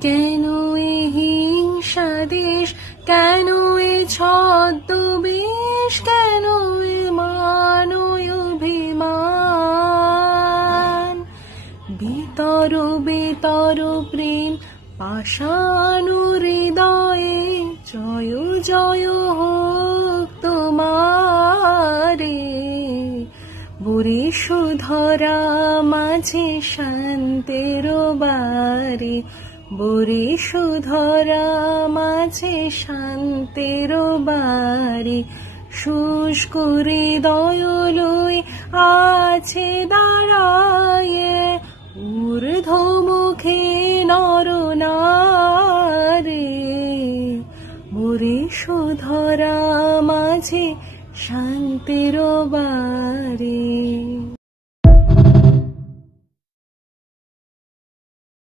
কেন এ হিংসা দেশ, কেন এ ছদ্মবেশ, কেন এ মানয় অভিমান? বিতর বিতর প্রেম পাষাণ হৃদয়ে, জয় জয় হোক তোমারে। বরিশধরা মাঝে শান্তির বাড়ি, বরিশধরা মাঝে শান্তির বাড়ি। শুষ্ক হৃদয় লই আছে দাঁড়ায়ে, ঊর্ধ্বমুখে নরনারী। বরিশধরা মাঝে শান্তির বাড়ি।